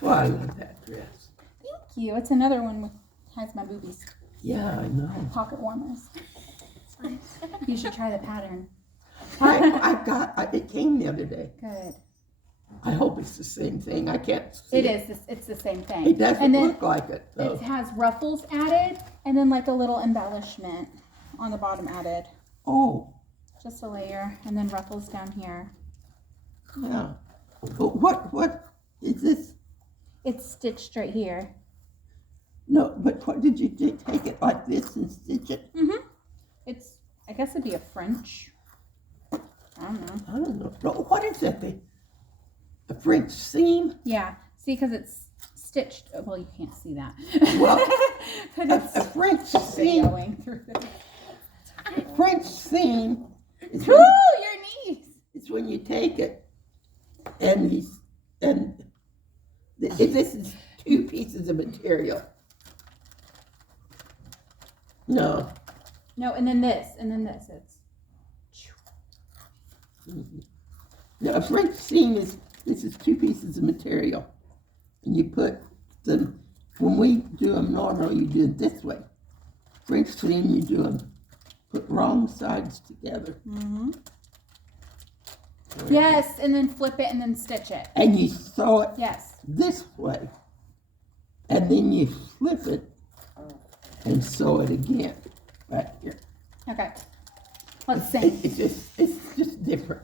Well, I love that dress. Thank you. It's another one with has my boobies. Yeah, I know. Pocket warmers. You should try the pattern. It came the other day. Good. I hope it's the same thing. I can't see it. It is. It's the same thing. It doesn't look like it, though. It has ruffles added and then like a little embellishment on the bottom added. Oh. Just a layer and then ruffles down here. Yeah. But what is this? It's stitched right here. No, but what did you do? Take it like this and stitch it? Mm-hmm. I guess it'd be a French. I don't know. No, what is that? The French seam? Yeah. See, because it's stitched. Well, you can't see that. Well, a French seam. Through French seam. Ooh, your knees. It's when you take it and this is 2 pieces of material. No, and then this, It's. No, a French seam this is 2 pieces of material, and you put them. When we do them normal, you do it this way. French seam, you do them put wrong sides together. Mm-hmm. Yes, and then flip it and then stitch it. And you sew it. Yes. This way, and then you flip it and sew it again right here. Okay. Let's see. It's just different.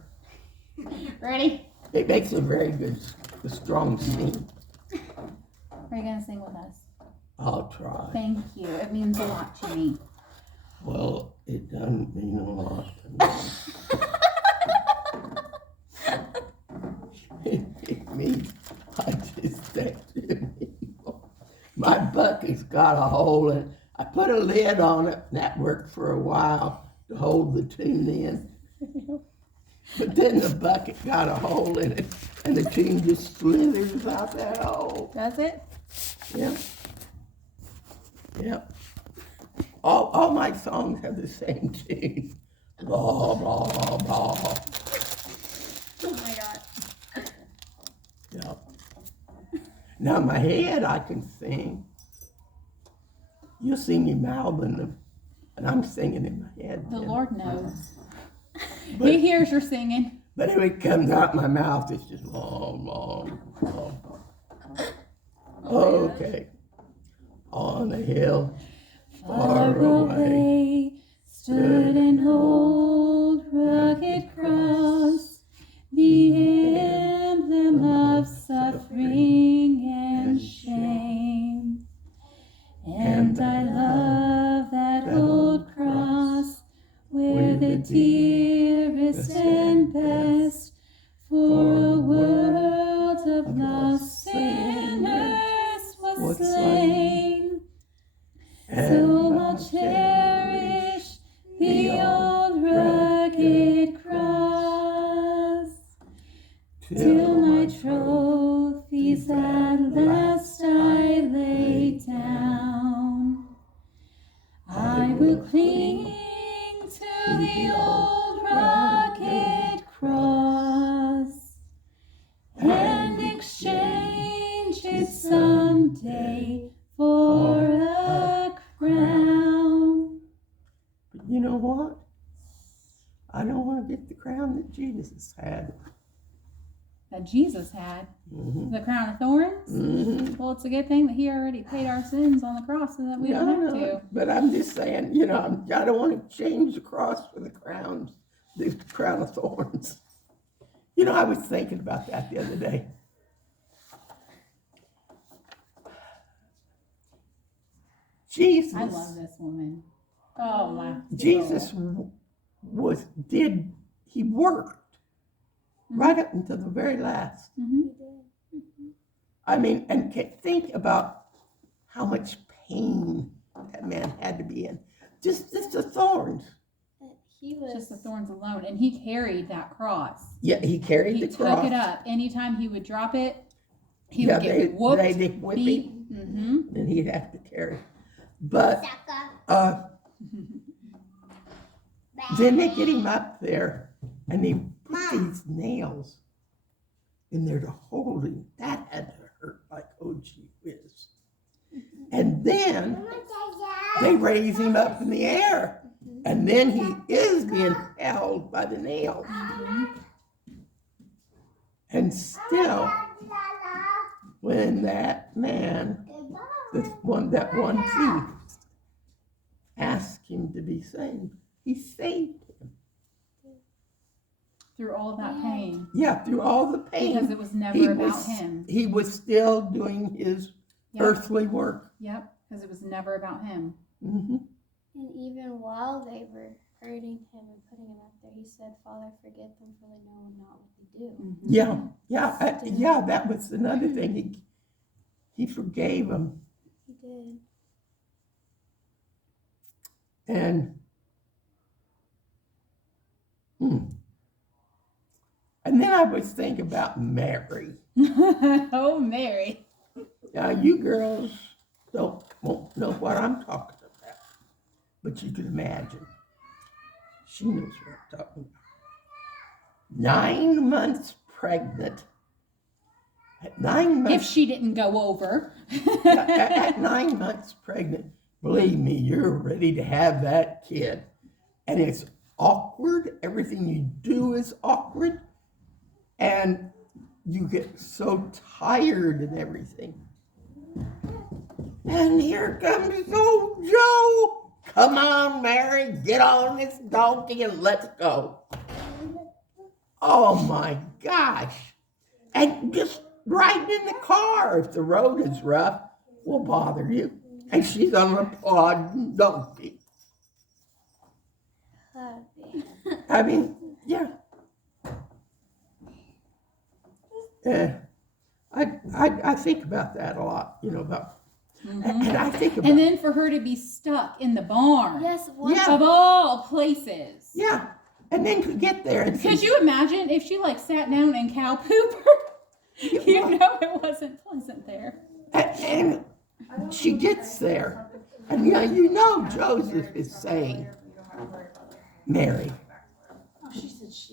Ready? It makes a very good, strong seam. Are you gonna sing with us? I'll try. Thank you. It means a lot to me. Well, it doesn't mean a lot to me. It means I just think to people. My bucket's got a hole in it. I put a lid on it, and that worked for a while to hold the tune in. But then the bucket got a hole in it, and the tune just slithers out that hole. Does it? Yeah. Yep. All my songs have the same tune. Blah, blah, blah, blah. Oh my God. Yep. Now my head I can sing. You'll see me mouthing them, and I'm singing in my head. The Lord knows. But, He hears your singing. But if it comes out my mouth, it's just long, long, long. Okay. On the hill, far away, stood an old rugged cross, the emblem of suffering and shame. And I love that old cross, where the dearest and best for a world of lost sinners was slain. So I'll cherish the old rugged cross till my trophies at last I lay down. I will cling to the old rugged cross and exchange it someday for a crown. But you know what? I don't want to get the crown that Jesus had. That Jesus had? Mm-hmm. The crown of thorns? Mm-hmm. Well, it's a good thing that he already paid our sins on the cross so that we don't have to. But I'm just saying, I don't want to change the cross for the crown of thorns. I was thinking about that the other day. Jesus. I love this woman. Oh my. Jesus he worked right up until the very last. Mm-hmm. I mean, and think about how much pain that man had to be in. Just the thorns. Just the thorns alone. And he carried that cross. Yeah, he carried the cross. He took it up. Anytime he would drop it, he would get whooped, they'd whip him, and he'd have to carry. But then they get him up there, and they put these nails in there to hold him. That had to hurt like then they raise him up in the air. And then he is being held by the nails. And still, when that man, that one thief, asked him to be saved, he saved him. Through all of that pain. Yeah, through all the pain. Because it was never about him. He was still doing his earthly work. Yep, because it was never about him. Mm-hmm. And even while they were hurting him and putting him up there, he said, Father, forgive them, for they know not what they do. Mm-hmm. Yeah, that was another thing. He forgave them. He did. And then I was thinking about Mary. Oh, Mary. Now, you girls won't know what I'm talking about, but you can imagine. She knows what I'm talking about. 9 months pregnant. At 9 months. If she didn't go over. At 9 months pregnant, believe me, you're ready to have that kid. And it's awkward. Everything you do is awkward. And you get so tired and everything. And here comes old Joe. Come on, Mary, get on this donkey and let's go. Oh my gosh. And just riding in the car, if the road is rough, will bother you. And she's on a plodding donkey. I mean, yeah. I think about that a lot, about, and I think about. And then for her to be stuck in the barn. Yes, of all places. Yeah, and then to get there. Could you imagine if she sat down and cow pooper? It wasn't pleasant there. And she gets there, and Joseph is saying, Mary,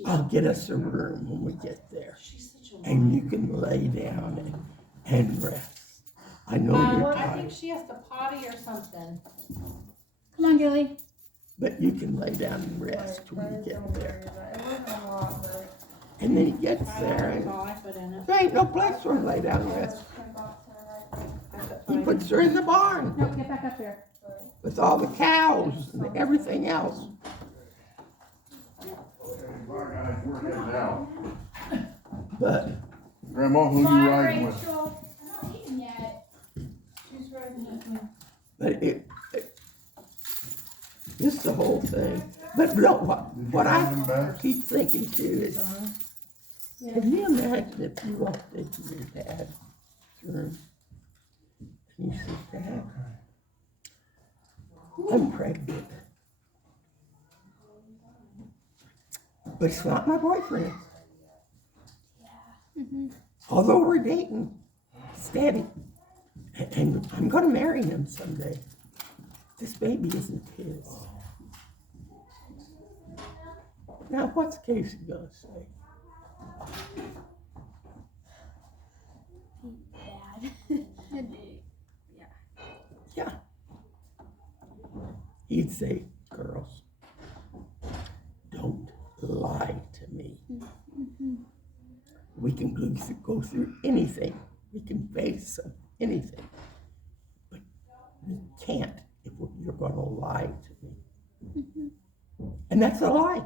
I'll get us a room when we get there, and you can lay down and rest. I know you're tired. I think she has to potty or something. Come on, Gilly. But you can lay down and rest when you get there. And then he gets there, and there ain't no place for him to lay down and rest. He puts her in the barn. No, get back up here. With all the cows and everything else. But Grandma, who you riding with? I'm not eating yet. She's riding with me. But it's the whole thing. But what I keep thinking too is, can you imagine if you walked into your dad's room and you said, Dad, I'm pregnant. But it's not my boyfriend. Although we're dating steady. And I'm going to marry him someday. This baby isn't his. Now, what's Casey going to say? Bad. Yeah. He'd say, girls, don't lie to me. We can go through anything. We can face anything. But we can't if you're going to lie to me. And that's a lie.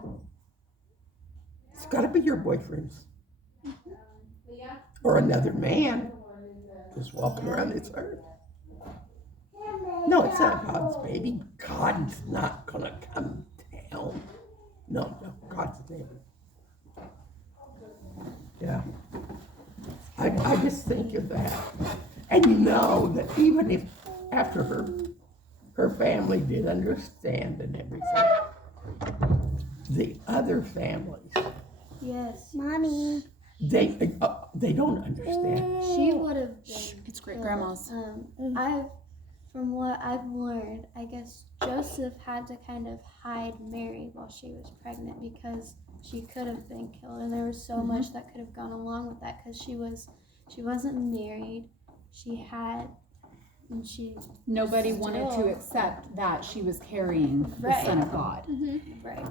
It's got to be your boyfriend's. Or another man just walking around this earth. No, it's not God's baby. God's not going to come down. No, God's baby. Yeah. I just think of that. And that even if after her family did understand and everything, the other families. Yes. Mommy. They don't understand. She would have been. It's great grandma's. From what I've learned, I guess Joseph had to kind of hide Mary while she was pregnant because she could have been killed, and there was so much that could have gone along with that because she wasn't married. She had and she. Nobody wanted to Still. accept that she was carrying the Right. Son of God. Right.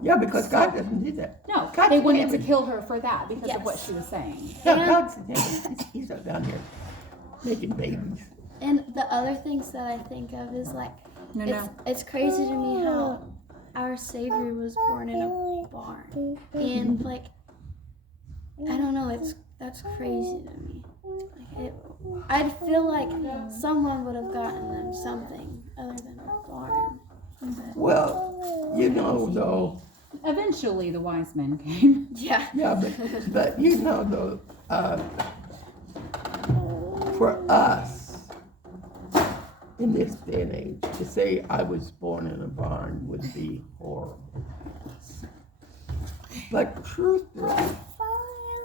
Yeah, because God doesn't do that. No, God's they in wanted to heaven. kill her for that because of what Yes. she was saying. Yeah, And- God's in heaven. He's not down here making babies. And the other things that I think of is like it's crazy to me how our Savior was born in a barn, and like I don't know, that's crazy to me. Like I'd feel like someone would have gotten them something other than a barn. Well, you know, though, Eventually, the wise men came. Yeah. yeah, but you know, though, for us in this day and age, to say I was born in a barn would be horrible. But truthfully,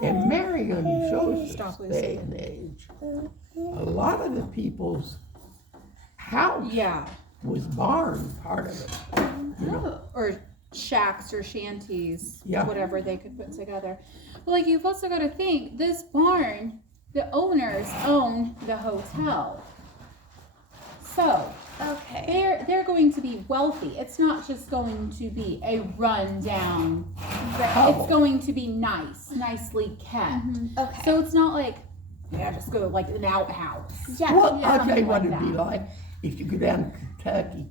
in Mary and Joseph's day and age, a lot of the people's house Yeah. was barn part of it. You know, Or shacks or shanties, Yeah. whatever they could put together. But like you've also got to think, this barn, the owners own the hotel. So Okay. they're going to be wealthy. It's not just going to be a rundown. hovel. It's going to be nicely kept. Okay. So it's not like just go like an outhouse. Yeah. Well, yeah. I'll tell you what like it'd be that. like if you go down to Kentucky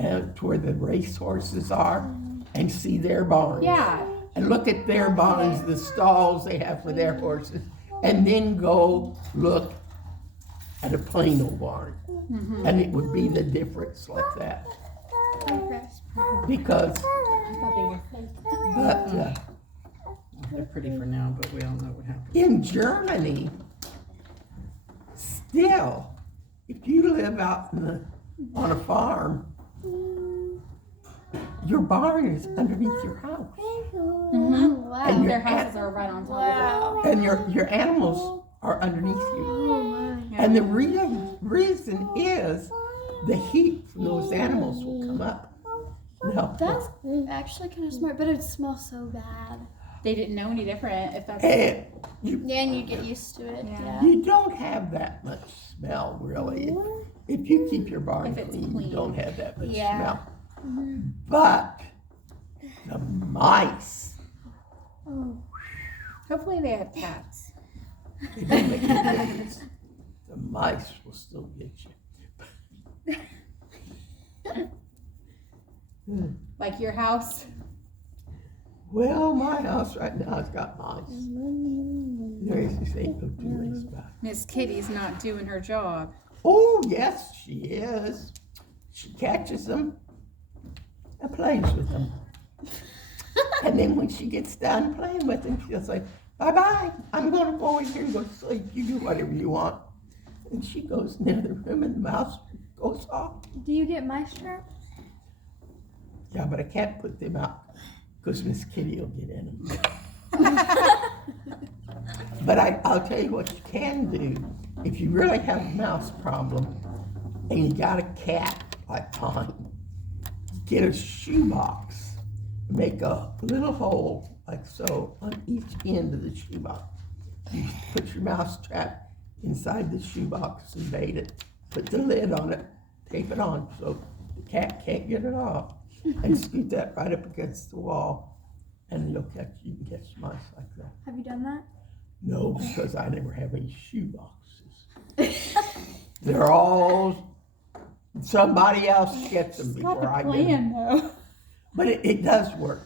to where the racehorses are and see their barns. Yeah. And look at their barns, the stalls they have for their horses, and then go look at a plain old barn. And it would be the difference like that. Okay. Because, but They're pretty for now, but we all know what happened. in Germany, still, if you live out on a farm, your barn is underneath your house. Oh, wow. And Their your, houses are right on top Wow. and your animals are underneath you. Oh my. And the reason is the heat from those animals will come up. No, That's actually kind of smart, but it would smell so bad. They didn't know any different if that's and you, Yeah, and you get used to it. Yeah. Yeah. you don't have that much smell, really. If you keep your barn If it's clean, clean. you don't have that much Yeah. smell. But the mice, hopefully they have cats. they don't make a difference. The mice will still get you. Like your house. Well, my house right now has got mice. There just ain't no two ways about it. Miss Kitty's not doing her job. Oh, yes, she is. She catches them and plays with them. And then when she gets done playing with them, she'll say, bye-bye, I'm going to go in here and go to sleep. You do whatever you want. And she goes in the other room and the mouse goes off. Do you get mice traps? Yeah, but I can't put them out because Miss Kitty will get in them. But I'll tell you what you can do. If you really have a mouse problem and you got a cat like mine, get a shoebox, make a little hole like so on each end of the shoebox. You put your mouse trap inside the shoebox and bait it. Put the lid on it, tape it on so the cat can't get it off. And scoot that right up against the wall, and you can catch mice like that. Have you done that? No, because I never have any shoe boxes. They're all, somebody else gets them Not before the I get them. plan though. But it does work.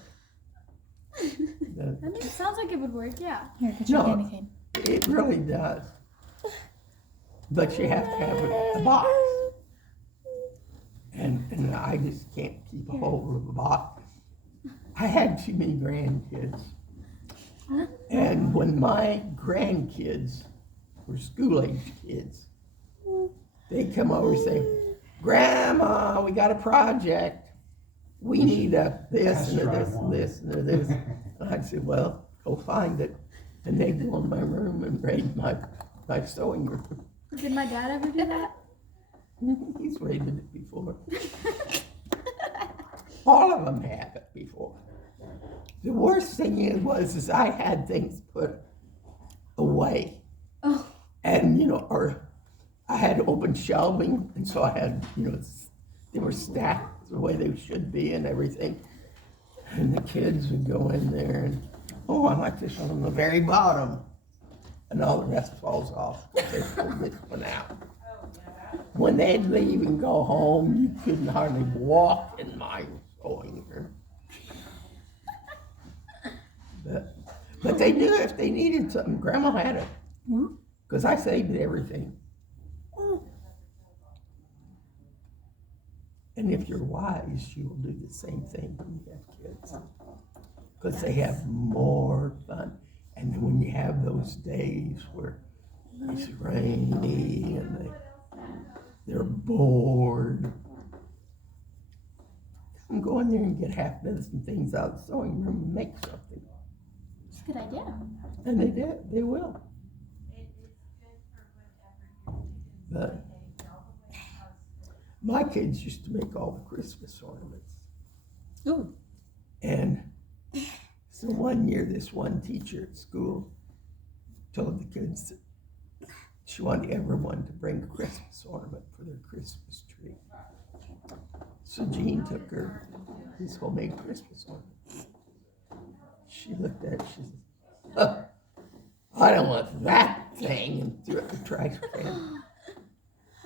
I mean, it sounds like it would work, yeah. Here, get your candy cane. It really does. But you have to have a box. And I just can't keep a hold of a box. I had too many grandkids. And when my grandkids were school-age kids, they'd come over and say, Grandma, we got a project. We need a this and a this and this and a this. And I'd say, well, go find it. And they'd go in my room and raid my sewing room. Did my dad ever do that? He's raided it before. All of them have it before. The worst thing was I had things put away. Oh. And, or I had open shelving, and so I had, they were stacked the way they should be and everything. And the kids would go in there and, oh, I like this one on the very bottom. And all the rest falls off. They pulled this one out. When they'd leave and go home, you couldn't hardly walk in my sewing room. But they knew if they needed something, Grandma had it. Because I saved everything. And if you're wise, you will do the same thing when you have kids. Because they have more fun. And then when you have those days where it's rainy and they're bored, come go in there and get half a dozen things out of the sewing room and make something. It's a good idea. And they did, they will. But my kids used to make all the Christmas ornaments. Ooh. And so one year, this one teacher at school told the kids that she wanted everyone to bring a Christmas ornament for their Christmas tree. So Jean took her his homemade Christmas ornament. She looked at it, she said, I don't want that thing, and threw it in the trash can.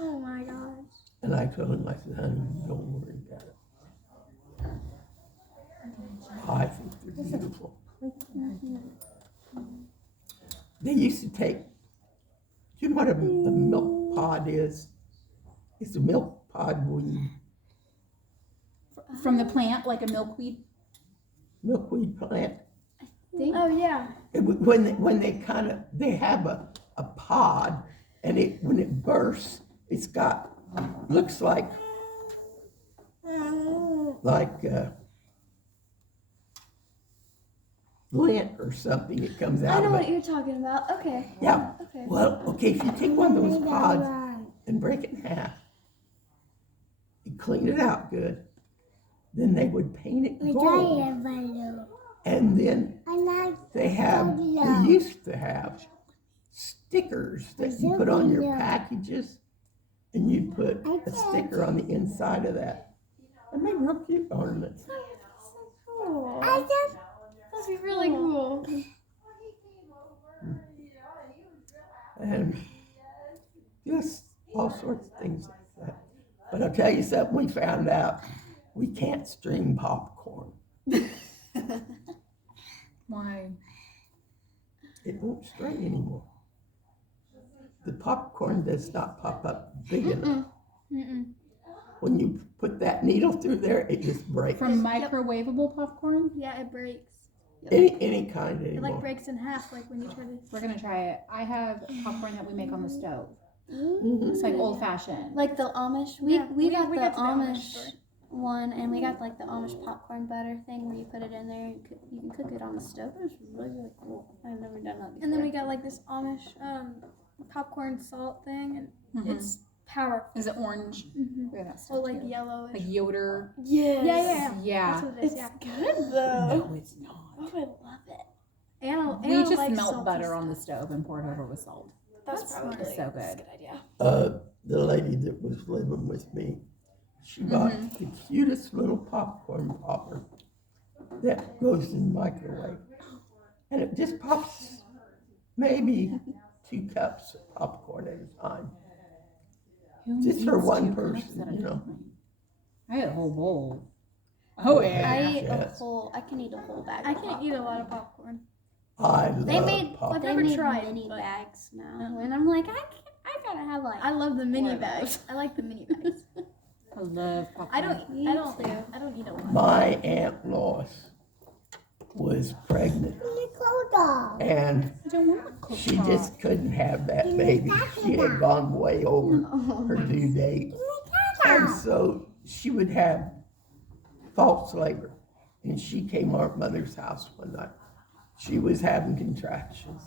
Oh my gosh. And I told him, I said, honey, don't worry about it. I think they're beautiful. They used to take, do you know what a milk pod is? It's a milk pod weed. From the plant, like a milkweed? Milkweed plant. Oh yeah. When they have a pod, and when it bursts, it's got, looks like lint or something. It comes out I know of what it. you're talking about. Okay. Yeah. Okay. Well, okay, if you take one of those pods and break it in half, and clean it out good, then they would paint it gold. And then they used to have stickers that you put on your packages, and you'd put a sticker on the inside of that. And they were real cute ornaments. That'd be really cool. And just all sorts of things like that. But I'll tell you something we found out. We can't stream popcorn. Why? It won't string anymore. The popcorn does not pop up big enough. When you put that needle through there, it just breaks. From microwavable popcorn? Yeah, it breaks. Any kind It anymore. like breaks in half, like when you try to. We're gonna try it. I have popcorn that we make on the stove. Mhm. It's like old fashioned. Like the Amish. We got the Amish one, and we got like the Amish popcorn butter thing where you put it in there and you can cook it on the stove. It was really cool. I've never done that before. And then we got like this Amish popcorn salt thing, and it's powerful. Is it orange? Mm-hmm. Yeah, that's So like yellowish. like Yoder. Yes. Yeah. Yeah. That's what it is. It's Yeah. good though. No, it's not. Oh, I love it. Anna We just likes melt salty butter stuff. on the stove and pour it over with salt. That's probably It's so that's a good. good idea. The lady that was living with me, she bought the cutest little popcorn popper that goes in the microwave. And it just pops maybe 2 cups of popcorn at a time. Who Just for eats one 2 cups person, at a you know. time? I had a whole bowl. Oh yeah. I eat Yes. I can eat a whole bag. I of can't eat a lot of popcorn. I They love made popcorn. never they made tried, mini but- bags now, and I'm like, I gotta have like. I love the mini Four of bags. those. I like the mini bags. I love popcorn. I don't eat a lot. My Aunt Lois was pregnant, and I don't want to cook she just couldn't have that baby. She had gone way over her due date. And so she would have false labor. And she came to our mother's house one night. She was having contractions.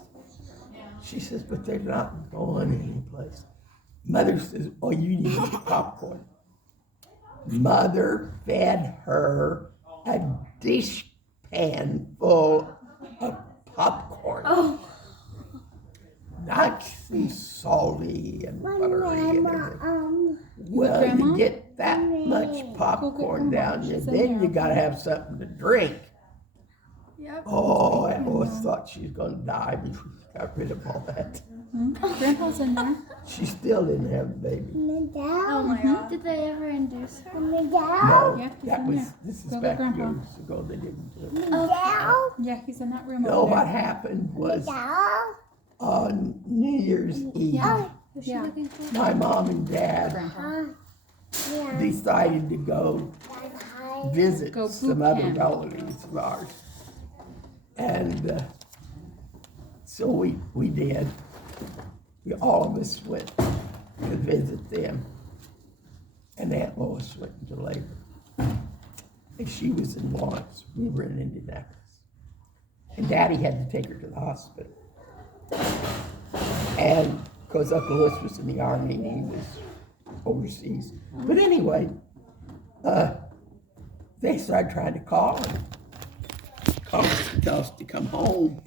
She says, but they're not going anyplace. Mother says, oh, you need popcorn. Mother fed her a dishpan full of popcorn. Oh. nice and salty and buttery and everything. Well, Grandma? you get that much popcorn down you, then you gotta have something to drink. Yep. Oh, I always thought she was gonna die before she got rid of all that. Grandpa's in there. She still didn't have a baby. Oh my god. Did they ever induce her? No, Yeah, he's that in was, there. this is Go get back Grandpa. years ago, they didn't do it. Yeah, he's in that room No, over what there. happened was on New Year's Eve, Was she Yeah. looking for? my mom and dad Grandpa. decided to go visit Go some boot other camp. relatives of ours. And so we did. All of us went to visit them. And Aunt Lois went into labor. And she was in Lawrence. We were in Indianapolis. And Daddy had to take her to the hospital. And because Uncle Louis was in the Army and he was overseas. But anyway, they started trying to call him. Tell us to come home.